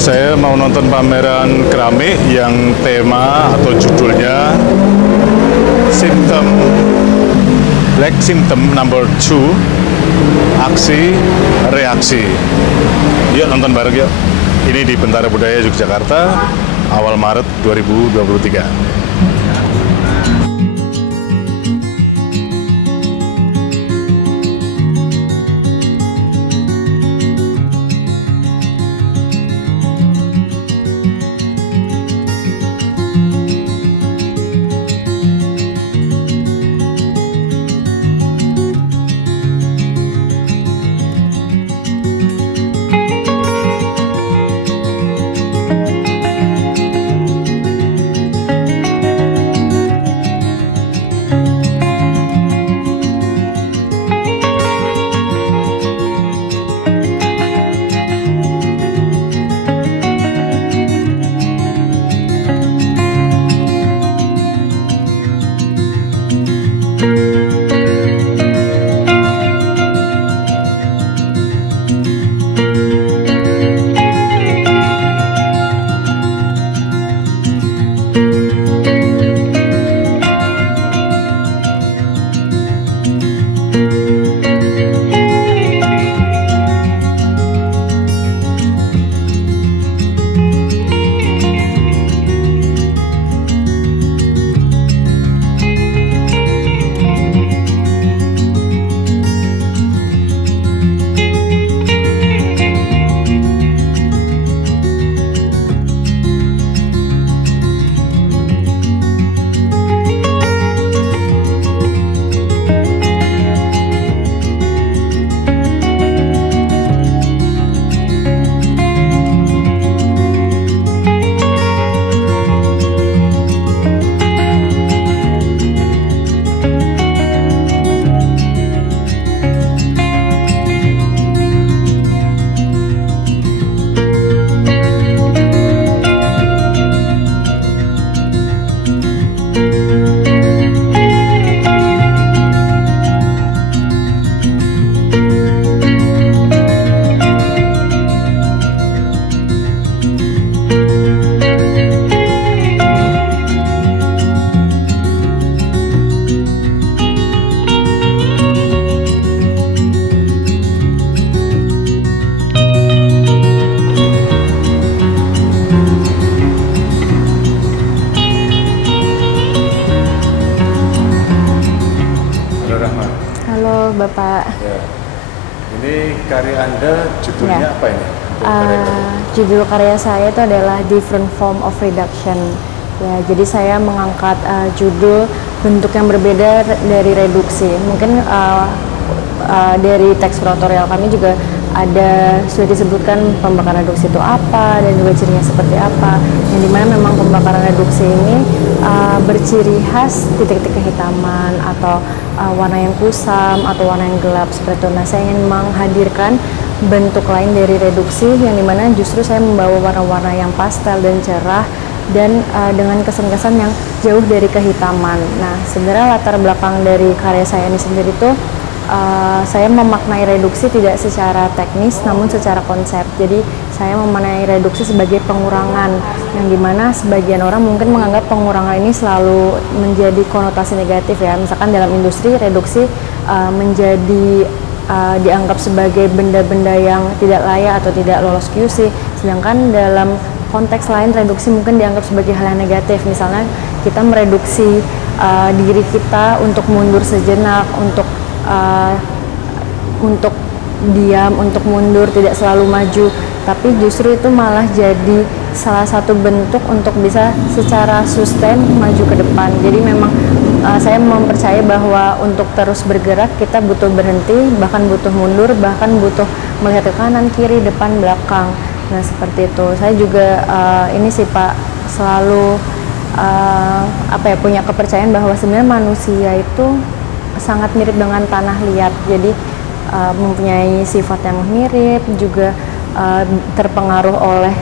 Saya mau nonton pameran keramik yang tema atau judulnya Black Symptom Number 2, Aksi Reaksi. Yuk nonton bareng yuk. Ini di Bentara Budaya Yogyakarta, awal Maret 2023. Halo Bapak. Ya. Ini karya Anda judulnya Ya. apa ini? Judul karya saya itu adalah Different Form of Reduction. Ya, jadi saya mengangkat judul bentuk yang berbeda dari reduksi. Mungkin dari teks kuratorial kami juga ada sudah disebutkan pembakaran reduksi itu apa dan juga cirinya seperti apa. Yang dimana memang pembakaran reduksi ini berciri khas titik-titik kehitaman atau warna yang kusam atau warna yang gelap seperti itu. Nah, saya ingin menghadirkan bentuk lain dari reduksi yang dimana justru saya membawa warna-warna yang pastel dan cerah dan dengan kesan-kesan yang jauh dari kehitaman. Nah, sebenarnya latar belakang dari karya saya ini sendiri tuh saya memaknai reduksi tidak secara teknis namun secara konsep. Jadi saya memaknai reduksi sebagai pengurangan yang dimana sebagian orang mungkin menganggap pengurangan ini selalu menjadi konotasi negatif ya. Misalkan dalam industri reduksi menjadi dianggap sebagai benda-benda yang tidak layak atau tidak lolos QC, sedangkan dalam konteks lain reduksi mungkin dianggap sebagai hal yang negatif. Misalnya kita mereduksi diri kita untuk mundur sejenak, untuk diam, untuk mundur, tidak selalu maju, tapi justru itu malah jadi salah satu bentuk untuk bisa secara sustain maju ke depan. Jadi memang saya mempercaya bahwa untuk terus bergerak kita butuh berhenti, bahkan butuh mundur, bahkan butuh melihat ke kanan, kiri, depan, belakang. Nah, seperti itu. Saya juga ini sih Pak selalu punya kepercayaan bahwa sebenarnya manusia itu sangat mirip dengan tanah liat. Jadi mempunyai sifat yang mirip, juga terpengaruh oleh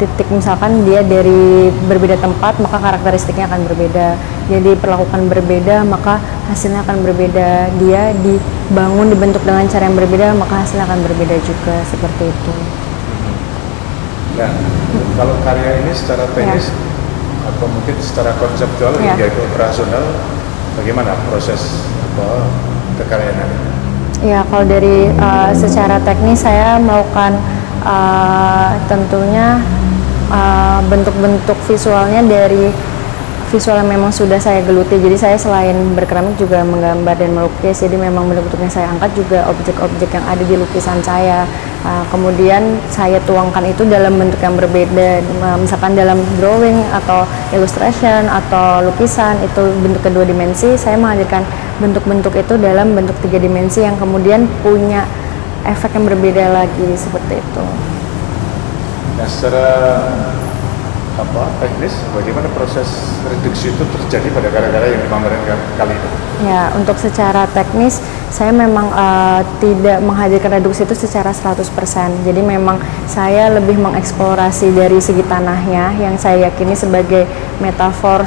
titik, misalkan dia dari berbeda tempat maka karakteristiknya akan berbeda, dia diperlakukan berbeda maka hasilnya akan berbeda, dia dibangun dibentuk dengan cara yang berbeda maka hasilnya akan berbeda juga, seperti itu. Nah, kalau karya ini secara teknis atau mungkin secara konseptual hingga ke operasional, bagaimana proses kekaryaan? Ya, kalau dari secara teknis saya melakukan tentunya bentuk-bentuk visualnya dari visual yang memang sudah saya geluti. Jadi saya selain berkeramik juga menggambar dan melukis. Jadi memang bentuk-bentuknya saya angkat juga objek-objek yang ada di lukisan saya. Kemudian saya tuangkan itu dalam bentuk yang berbeda. Misalkan dalam drawing atau illustration atau lukisan itu bentuk kedua dimensi, saya menghadirkan bentuk-bentuk itu dalam bentuk 3 dimensi yang kemudian punya efek yang berbeda lagi seperti itu. Nah, secara teknis, bagaimana proses reduksi itu terjadi pada karya-karya yang dipamerkan kali ini? Ya, untuk secara teknis saya memang tidak menghadirkan reduksi itu secara 100%. Jadi memang saya lebih mengeksplorasi dari segi tanahnya yang saya yakini sebagai metafor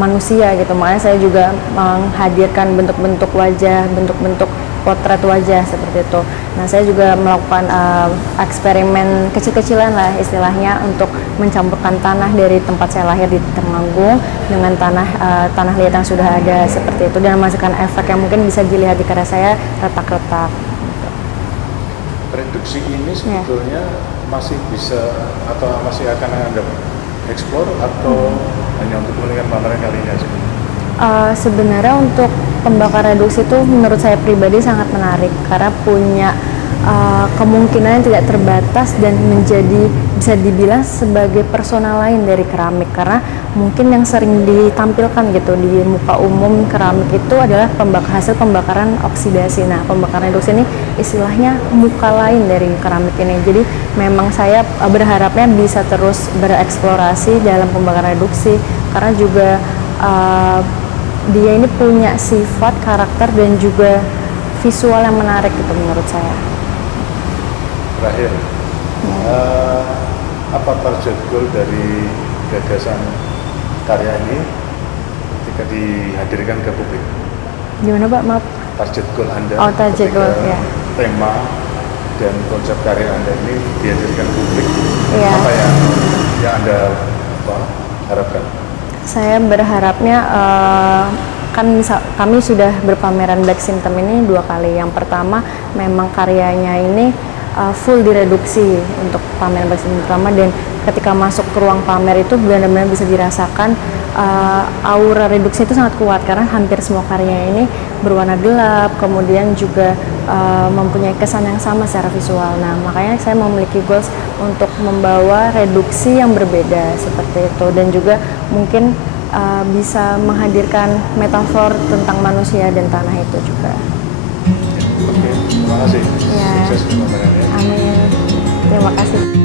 manusia gitu. Makanya saya juga menghadirkan bentuk-bentuk wajah, bentuk-bentuk potret wajah seperti itu. Nah, saya juga melakukan eksperimen kecil-kecilan lah istilahnya untuk mencampurkan tanah dari tempat saya lahir di Temanggung dengan tanah liat yang sudah ada seperti itu dan memasukkan efek yang mungkin bisa dilihat di karya saya, retak-retak. Reduksi ini sebetulnya masih bisa atau masih akan Anda eksplor atau hanya untuk kepentingan pameran kali ini aja? Sebenarnya untuk pembakaran reduksi itu menurut saya pribadi sangat menarik karena punya kemungkinan yang tidak terbatas dan menjadi bisa dibilang sebagai persona lain dari keramik, karena mungkin yang sering ditampilkan gitu di muka umum keramik itu adalah hasil pembakaran oksidasi. Nah, pembakaran reduksi ini istilahnya muka lain dari keramik ini. Jadi memang saya berharapnya bisa terus bereksplorasi dalam pembakaran reduksi karena juga dia ini punya sifat, karakter, dan juga visual yang menarik gitu menurut saya. Terakhir, apa target goal dari gagasan karya ini ketika dihadirkan ke publik? Gimana Pak? Maaf. Target goal Anda target goal, ya. Tema dan konsep karya Anda ini dihadirkan publik, apa yang Anda harapkan? Saya berharapnya kami sudah berpameran Black Symptom ini 2 kali. Yang pertama memang karyanya ini full direduksi untuk pameran Black Symptom pertama, dan ketika masuk ke ruang pamer itu benar-benar bisa dirasakan aura reduksi itu sangat kuat karena hampir semua karya ini berwarna gelap, kemudian juga mempunyai kesan yang sama secara visual. Nah, makanya saya memiliki goals untuk membawa reduksi yang berbeda seperti itu, dan juga mungkin bisa menghadirkan metafor tentang manusia dan tanah itu juga. Oke, terima kasih. Ya. Sukses di pamerannya. Amin. Terima kasih.